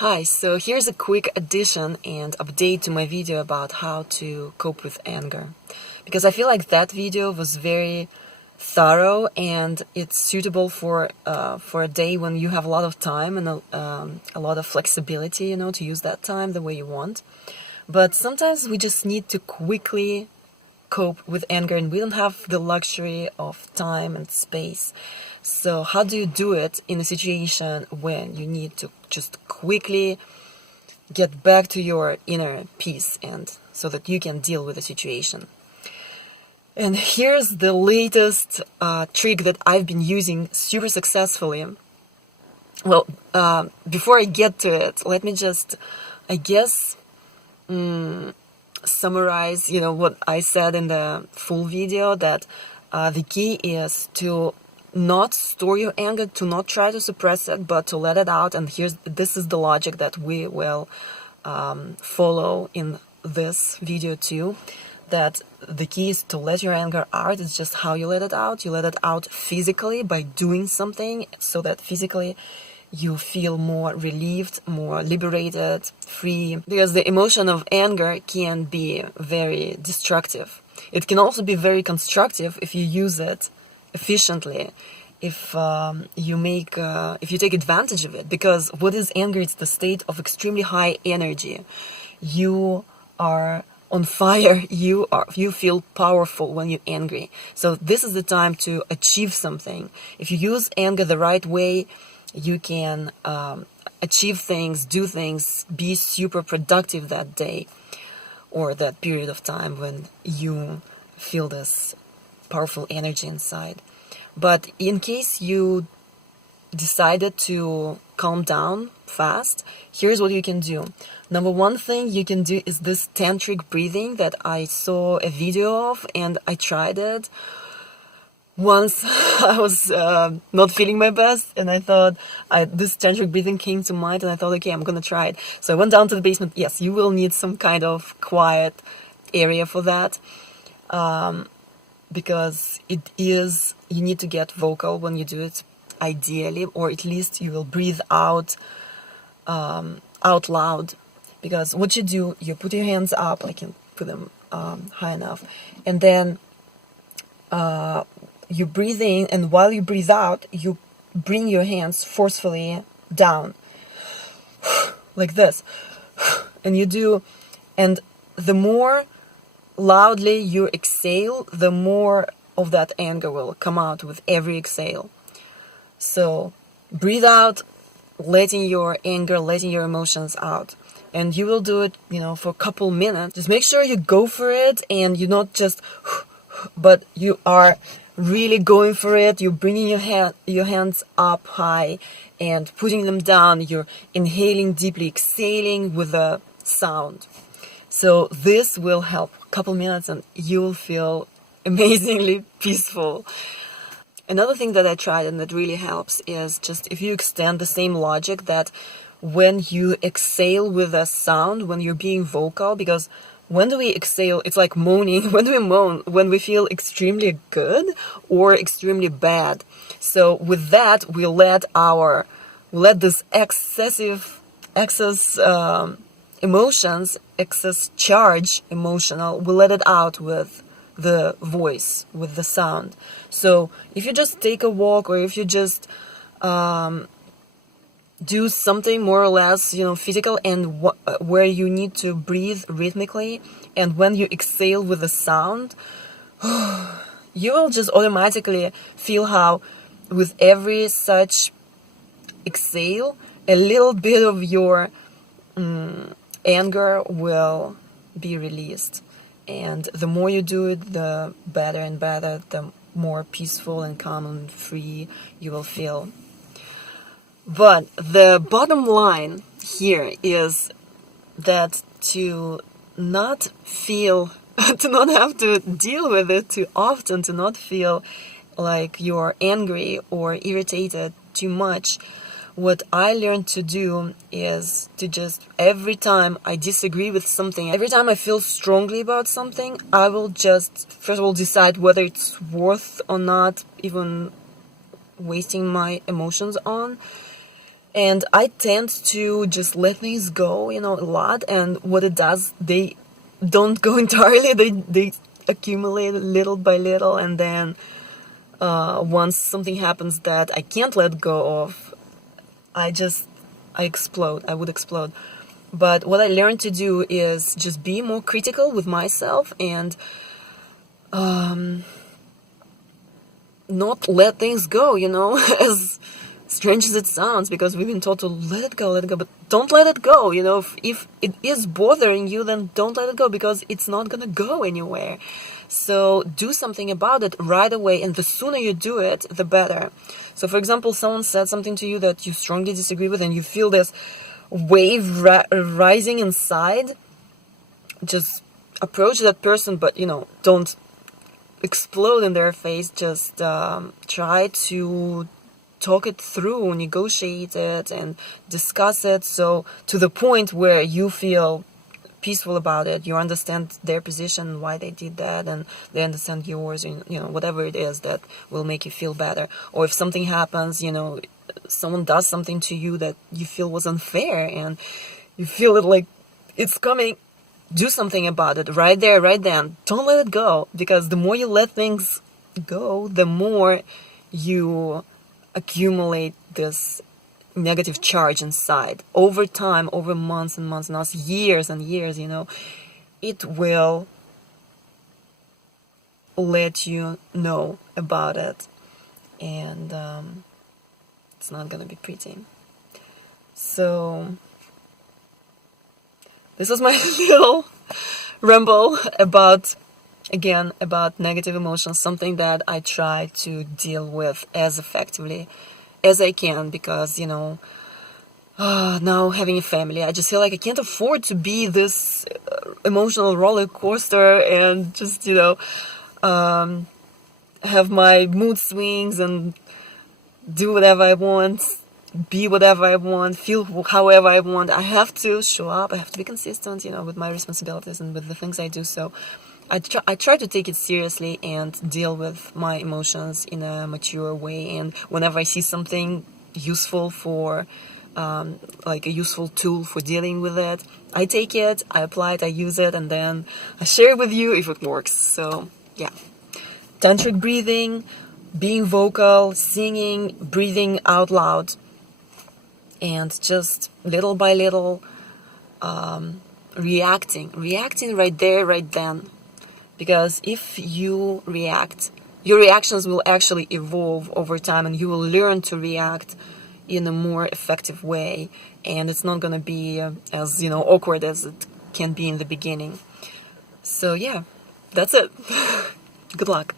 Hi, so here's a quick addition and update to my video about how to cope with anger. Because I feel like that video was very thorough and it's suitable for a day when you have a lot of time and a lot of flexibility, to use that time the way you want. But sometimes we just need to quickly cope with anger and we don't have the luxury of time and space. So how do you do it in a situation when you need to just quickly get back to your inner peace and so that you can deal with the situation? And here's the latest trick that I've been using super successfully. Well, before I get to it, let me just, I guess, summarize, what I said in the full video, that the key is to not store your anger, to not try to suppress it, but to let it out. And this is the logic that we will follow in this video too, that the key is to let your anger out. It's just how you let it out. You let it out physically by doing something so that physically you feel more relieved, more liberated, free. Because the emotion of anger can be very destructive. It can also be very constructive if you use it efficiently, if you take advantage of it. Because what is anger? It's the state of extremely high energy. You are on fire. You feel powerful when you're angry. So this is the time to achieve something. If you use anger the right way, you can achieve things, do things, be super productive that day or that period of time when you feel this powerful energy inside. But in case you decided to calm down fast, here's what you can do. Number one thing you can do is this tantric breathing that I saw a video of and I tried it. Once I was not feeling my best and I thought this tantric breathing came to mind and I thought, okay, I'm gonna try it. So I went down to the basement. Yes, you will need some kind of quiet area for that. Because you need to get vocal when you do it, ideally, or at least you will breathe out loud. Because what you do, you put your hands up, I can put them high enough, and then you breathe in, and while you breathe out, you bring your hands forcefully down, like this, and the more loudly you exhale, the more of that anger will come out with every exhale. So breathe out, letting your anger, letting your emotions out. And you will do it, for a couple minutes. Just make sure you go for it and you're not just, but you are really going for it. You're bringing your hands up high and putting them down. You're inhaling deeply, exhaling with a sound. So this will help a couple minutes and you'll feel amazingly peaceful. Another thing that I tried and that really helps is just if you extend the same logic, that when you exhale with a sound, when you're being vocal, because when do we exhale? It's like moaning. When do we moan? When we feel extremely good or extremely bad. So with that, we let this excess emotions, excess charge emotional, we let it out with the voice, with the sound. So if you just take a walk, or if you just do something more or less, physical, and where you need to breathe rhythmically, and when you exhale with the sound, you will just automatically feel how with every such exhale, a little bit of your anger will be released. And the more you do it, the better and better, the more peaceful and calm and free you will feel. But the bottom line here is that to not feel, to not have to deal with it too often, to not feel like you're angry or irritated too much, what I learned to do is to just, every time I disagree with something, every time I feel strongly about something, I will just, first of all, decide whether it's worth or not even wasting my emotions on. And I tend to just let things go, a lot. And what it does, they don't go entirely. They accumulate little by little, and then once something happens that I can't let go of, I explode. I would explode. But what I learned to do is just be more critical with myself and not let things go, as strange as it sounds, because we've been taught to let it go, but don't let it go, if it is bothering you, then don't let it go, because it's not gonna go anywhere. So do something about it right away, and the sooner you do it, the better. So for example, someone said something to you that you strongly disagree with, and you feel this wave rising inside. Just approach that person, but don't explode in their face. Just try to talk it through, negotiate it, and discuss it, so to the point where you feel peaceful about it. You understand their position, why they did that, and they understand yours, and whatever it is that will make you feel better. Or if something happens, someone does something to you that you feel was unfair, and you feel it like it's coming, do something about it right there, right then. Don't let it go, because the more you let things go, the more you accumulate this negative charge inside. Over time, over months and months, not years and years, it will let you know about it, and it's not gonna be pretty. So this is my little ramble about negative emotions, something that I try to deal with as effectively as I can, because now having a family, I just feel like I can't afford to be this emotional roller coaster and just have my mood swings and do whatever I want, be whatever I want, feel however I want. I have to show up, I have to be consistent, with my responsibilities and with the things I do. So I try to take it seriously and deal with my emotions in a mature way. And whenever I see something useful for, like a useful tool for dealing with it, I take it, I apply it, I use it, and then I share it with you if it works. So yeah, tantric breathing, being vocal, singing, breathing out loud, and just little by little reacting right there, right then. Because if you react, your reactions will actually evolve over time, and you will learn to react in a more effective way, and it's not going to be as awkward as it can be in the beginning. So yeah, that's it. Good luck.